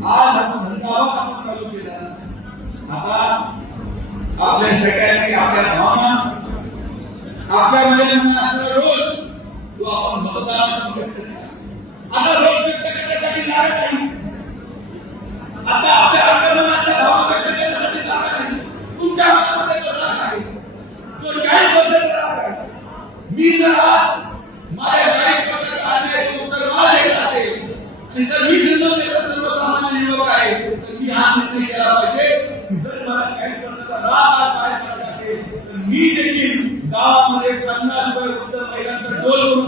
مارے بارش کا سرکار نے اس کو کروا دیتا سے اس کا بھی زندہ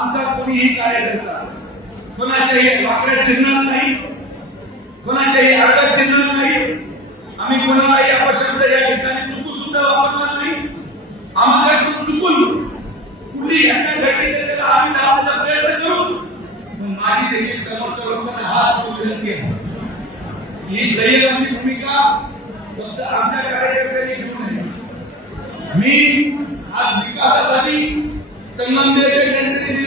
आमचा कोणीही कार्यकर्ता कोणाच्याही वाकड्या सिग्नल नाही कोणाच्याही आडव्या सिग्नल नाही आम्ही कोणालाही अपशब्द या ठिकाणी सुद्धा वापरणार नाही आमच्याकडून चुकून कुठली घटना घडली तर त्याला आम्ही दाबायचा प्रयत्न करू देखील हात विनंती आहे ही संयमाची भूमिका फक्त आमच्या कार्यकर्त्यांनी घेऊ नये मी आज विकासासाठी संबंधित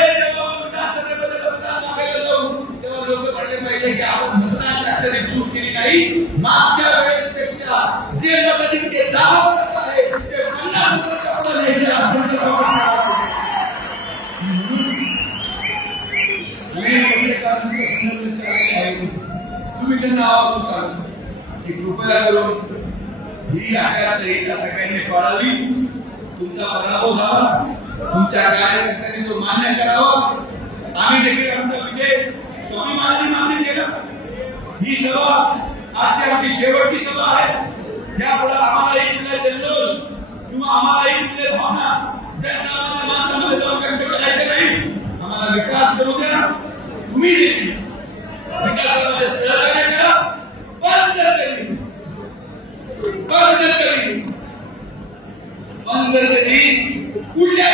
काही मागच्या वेळेपेक्षा जे दहा वर्ष आहे तुम्ही त्यांना कृपया ही सगळ्यांनी तुमचा पराभव झाला तुमच्या कार्यकर्त्यांनी तो मान्य करावा आम्ही देखील आमचा विजय मान्य केला ही सेवा আজকে আমি শেবরকি সালা হয় যা বলা আমার এই দিনে জেন্দুস তুমি আমার এই দিনে ভাবনা দেখা আমার মা সামনে তোমাকে জোড়ে যাইতে নাই আমার বিকাশ করো কেন তুমি দেখি বিকাশ করো সে বন্ধ করি বন্ধ করি বন্ধ করি উল্লেখ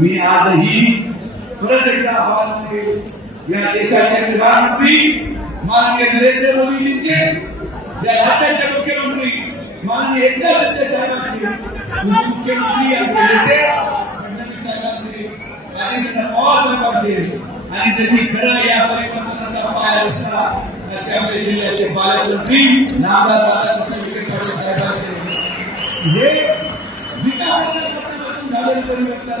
मी आज ही प्रजेता हवाले से या देश के निर्माण की मान के लेते रोमी नीचे या लाते चलो के उम्री मान ये इतना सत्य सामान से उसी के उम्री या लेते अन्य सामान से आने के लिए और भी कम से आने के लिए खड़ा है या परिवर्तन का समाय रिश्ता नशे में जिले से बाले उम्री नाबाद बाला